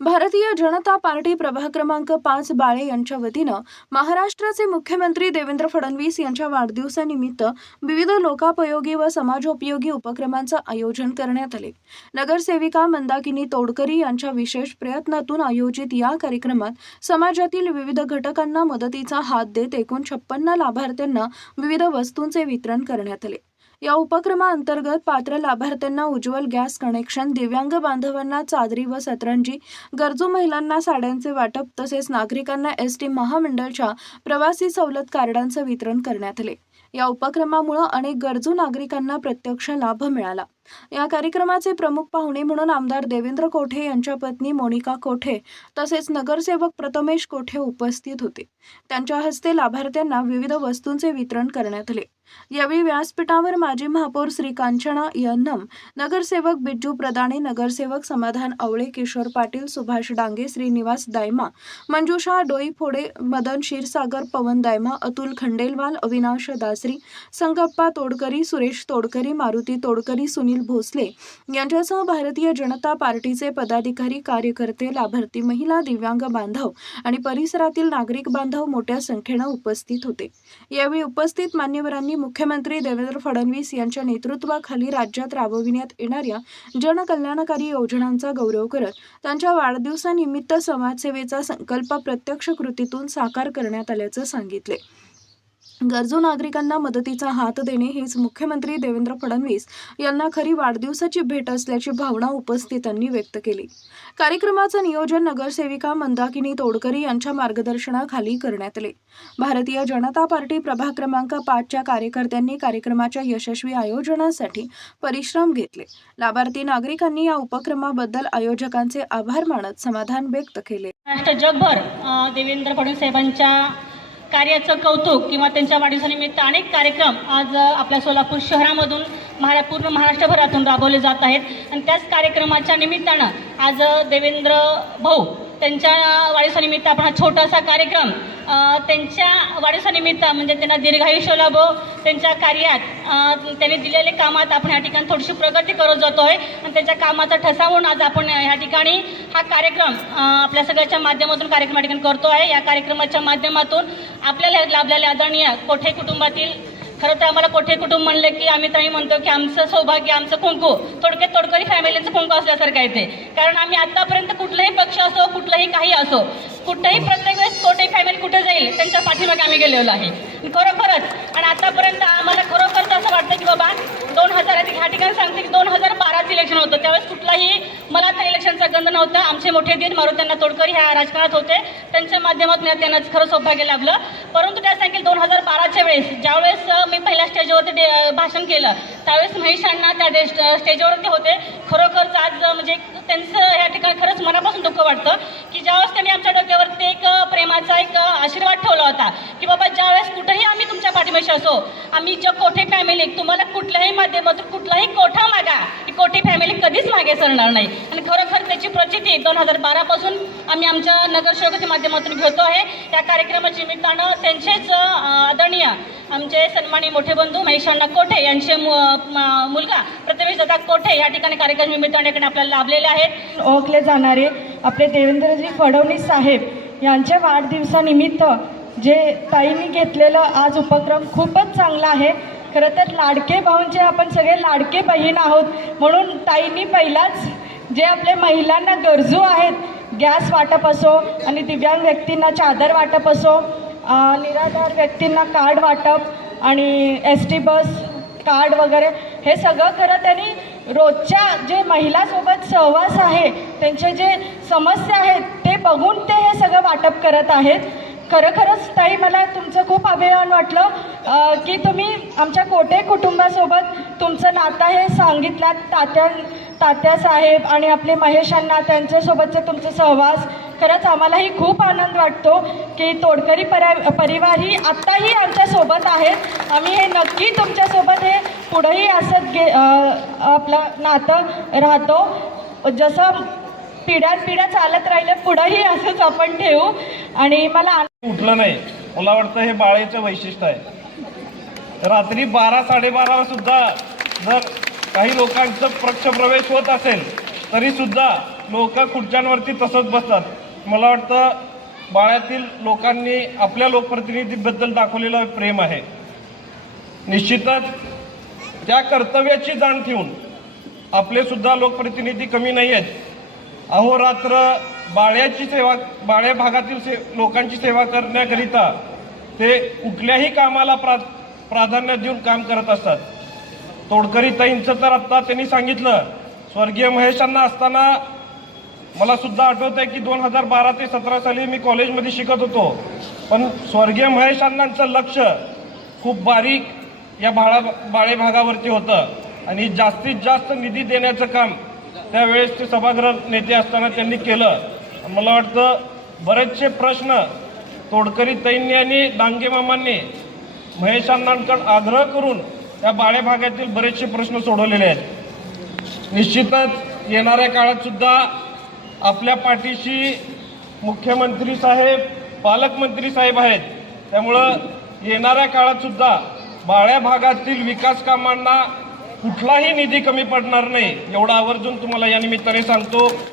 Bharatiya Janata party प्रभाग क्रमांक 5 बाळे यांच्या वतीनं महाराष्ट्राचे मुख्यमंत्री देवेंद्र फडणवीस यांच्या वाढदिवसानिमित्त विविध लोकापयोगी व समाजोपयोगी उपक्रमांचं आयोजन करण्यात आले। नगरसेविका मंदाकिनी तोडकरी यांच्या विशेष प्रयत्नातून आयोजित या कार्यक्रमात समाजातील विविध घटकांना मदतीचा हात देत एकूण 56 लाभार्थ्यांना विविध वस्तूंचे वितरण करण्यात आले। या उपक्रमाअंतर्गत पात्र लाभार्थ्यांना उज्ज्वल गॅस कनेक्शन, दिव्यांग बांधवांना चादरी व सतरंजी, गरजू महिलांना साड्यांचे वाटप तसेच नागरिकांना एसटी महामंडळाच्या प्रवासी सवलत कार्डांचं वितरण करण्यात आले। या उपक्रमामुळे अनेक गरजू नागरिकांना प्रत्यक्ष लाभ मिळाला। या कार्यक्रमाचे प्रमुख पाहुणे म्हणून आमदार देवेंद्र कोठे यांच्या पत्नी मोनिका कोठे तसेच नगरसेवक प्रथमेश कोठे उपस्थित होते। त्यांच्या हस्ते लाभार्थ्यांना विविध वस्तूंचे वितरण करण्यात आले। यावेळी व्यासपीठावर माजी महापौर श्री कांचना यन्नम, नगरसेवक बिज्जू प्रदाणे, नगरसेवक समाधान आवळे, किशोर पाटील, सुभाष डांगे, श्रीनिवास दायमा, मंजुषा डोईफोडे, मदन क्षीरसागर, पवन दायमा, अतुल खंडेलवाल, अविनाश दासरी, संगप्पा तोडकरी, सुरेश तोडकरी, मारुती तोडकरी, सुनील भोसले यांच्यासह भारतीय जनता पार्टीचे पदाधिकारी, कार्यकर्ते, लाभार्थी, महिला, दिव्यांग बांधव आणि परिसरातील नागरिक बांधव मोठ्या संख्येने उपस्थित होते। यावेळी उपस्थित मान्यवरांनी मुख्यमंत्री देवेंद्र फडणवीस यांच्या नेतृत्वाखाली राज्यात राबविण्यात येणाऱ्या जनकल्याणकारी योजनांचा गौरव करत त्यांच्या वाढदिवसानिमित्त समाजसेवेचा संकल्प प्रत्यक्ष कृतीतून साकार करण्यात आल्याचं सांगितले। गरजू नागरिकांना मदतीचा हात देणे हीच मुख्यमंत्री देवेंद्र फडणवीस यांना खरी वाढदिवसाची भेट असल्याची भावना उपस्थितांनी व्यक्त केली। कार्यक्रमाचं नियोजन नगरसेविका मंदाकिनी तोडकरी यांच्या मार्गदर्शनाखाली करण्यात आले। भारतीय जनता पार्टी प्रभाग क्रमांक 5 च्या कार्यकर्त्यांनी कार्यक्रमाच्या यशस्वी आयोजनासाठी परिश्रम घेतले। लाभार्थी नागरिकांनी या उपक्रमाबद्दल आयोजकांचे आभार मानत समाधान व्यक्त केले। जगभर देवेंद्र फडणवीस साहेबांच्या कार्याचं कौतुक किंवा त्यांच्या वाढदिवसानिमित्त अनेक कार्यक्रम आज आपल्या सोलापूर शहरामधून पूर्ण महाराष्ट्रभरातून राबवले जात आहेत आणि त्याच कार्यक्रमाच्या निमित्तानं आज देवेंद्र भाऊ त्यांच्या वाढदिवसानिमित्त आपण हा छोटासा कार्यक्रम त्यांच्या वाढदिवसानिमित्त म्हणजे त्यांना दीर्घायुष्य लाभो, त्यांच्या कार्यात त्यांनी दिलेले कामात आपण या ठिकाणी थोडीशी प्रगती करत जातोय आणि त्यांच्या कामाचा ठसा म्हणून आज आपण या ठिकाणी हा कार्यक्रम आपल्या सगळ्याच्या माध्यमातून कार्यक्रम ठिकाणी करतो आहे। या कार्यक्रमाच्या माध्यमातून आपल्याला लाभलेल्या आदरणीय कोठे कुटुंबातील, खरं तर आम्हाला कोठे कुटुंब म्हणले की आम्ही तरी म्हणतो की आमचं सौभाग्य, आमचं कुंकू थोडक्यात तोडकरी फॅमिलीचं कुंकू असल्यासारखं आहे ते। कारण आम्ही आतापर्यंत कुठलाही पक्ष असो, कुठलंही काही असो, कुठेही प्रत्येक वेळेस कोठे फॅमिली कुठे जाईल त्यांच्या पाठीमागे आम्ही गेलेलो आहे खरोखरच। आणि आतापर्यंत आम्हाला खरोखरच असं वाटतं की बाबा 2000 ह्या ठिकाणी सांगते की 2012चं इलेक्शन होतं, त्यावेळेस कुठलाही मला त्या इलेक्शनचा गंध नव्हता। आमचे मोठे दीर मारुत्यांना तोडकरी ह्या राजकारणात होते, त्यांच्या माध्यमातून त्यांना खरं सौभाग्य लाभलं। परंतु त्या सांगेल 2012च्या वेळेस ज्यावेळेस मी पहिल्या स्टेजवरती भाषण केलं त्यावेळेस महेशांना त्या स्टेजवरती होते। खरोखरच आज म्हणजे त्यांचं या ठिकाणी खरंच मनापासून दुःख वाटतं की ज्यावेळेस त्यांनी आमच्या डोक्यावरती एक प्रेमाचा एक आशीर्वाद ठेवला होता की बाबा ज्यावेळेस कुठेही आम्ही तुमच्या पाठीशी असो, आम्ही ज्या कोठे फॅमिली तुम्हाला कुठल्याही माध्यमातून कुठलाही कोठा मागा, ही कोठी फॅमिली कधीच मागे सरणार नाही। आणि खरोखर त्याची प्रचिती 2012 पासून आम्ही आमच्या नगरसेवकाच्या माध्यमातून घेतो आहे। या कार्यक्रमाच्या निमित्तानं त्यांचेच आदरणीय आमचे सन्माननीय मोठे बंधू महेशांना कोठे यांचे मुलगा प्रथमेश दादा कोठे या ठिकाणी कार्यक्रम निमित्ताने आपल्याला लाभलेले आहेत। ओळखले जाणारे आपले देवेंद्रजी फडणवीस साहेब यांच्या वाढदिवसानिमित्त जे ताईंनी घेतलेलं आज उपक्रम खूपच चांगला आहे। खरं तर लाडके भाऊंचे आपण सगळे लाडके बहीण आहोत, म्हणून ताईंनी पहिलाच जे आपल्या महिलांना गरजू आहेत, गॅस वाटप असो आणि दिव्यांग व्यक्तींना चादर वाटप असो, निराधार व्यक्तींना कार्ड वाटप आणि एसटी बस कार्ड वगैरे हे सगळं खरं त्यांनी रोजच्या जे महिलासोबत सहवास आहे, त्यांचे जे समस्या आहेत ते बघून ते हे सगळं वाटप करत आहेत। खरंच ताई मला तुमचं खूप अभिमान वाटलं की तुम्ही आमच्या कोठे कुटुंबासोबत तुमचं नातं हे सांगितलं। तात्या साहेब आणि आपले महेशांना त्यांच्यासोबतचे तुमचे सहवास, खरंच आम्हालाही खूप आनंद वाटतो की तोडकरी परिवार ही आत्ताही आमच्यासोबत आहेत। आम्ही हे नक्की तुमच्यासोबत हे पुढेही असत आपलं नातं राहतो, जसं पिढ्यानपिढ्या चालत राहिले पुढेही असंच आपण ठेवू। आणि मला उठलं नाही, मला वाटतं हे बाळेचं वैशिष्ट्य आहे। रात्री 12-12:30 सुद्धा जर काही लोकांचं पक्षप्रवेश होत असेल तरी सुद्धा लोक खुर्च्यांवरती तसंच बसतात. मला वाटतं बाळ्यातील लोकांनी आपल्या लोकप्रतिनिधीबद्दल दाखवलेलं प्रेम आहे. निश्चितच त्या कर्तव्याची जाण ठेवून आपले सुद्धा लोकप्रतिनिधी कमी नाही आहेत. अहोरात्र बाळे भागातील लोकांची सेवा करण्याकरिता ते कुठल्याही कामाला प्राधान्य देऊन काम करत असतात. तोडकरी ताईंचं तर आत्ता त्यांनी सांगितलं. स्वर्गीय महेशांना असताना मला सुद्धा आठवत आहे की 2012 ते 17 साली मी कॉलेजमध्ये शिकत होतो. पण स्वर्गीय महेशांनांचं लक्ष खूप बारीक या बाळे भागावरती होतं आणि जास्तीत जास्त निधी देण्याचं काम त्यावेळेस ते सभागृह नेते असताना त्यांनी केलं. मला वाटतं बरेचसे प्रश्न तोडकरी ताईंनी आणि डांगे मामांनी महेशांनांकडे आग्रह करून त्या बाळे भागातील बरेचसे प्रश्न सोडवलेले आहेत. निश्चितच येणाऱ्या काळात सुद्धा आपल्या पाठीशी मुख्यमंत्री साहेब, पालकमंत्री साहेब आहेत. त्यामुळं येणाऱ्या काळात सुद्धा बाळ्या भागातील विकास कामांना कुठलाही निधी कमी पडणार नाही एवढं आवर्जून तुम्हाला या निमित्ताने सांगतो.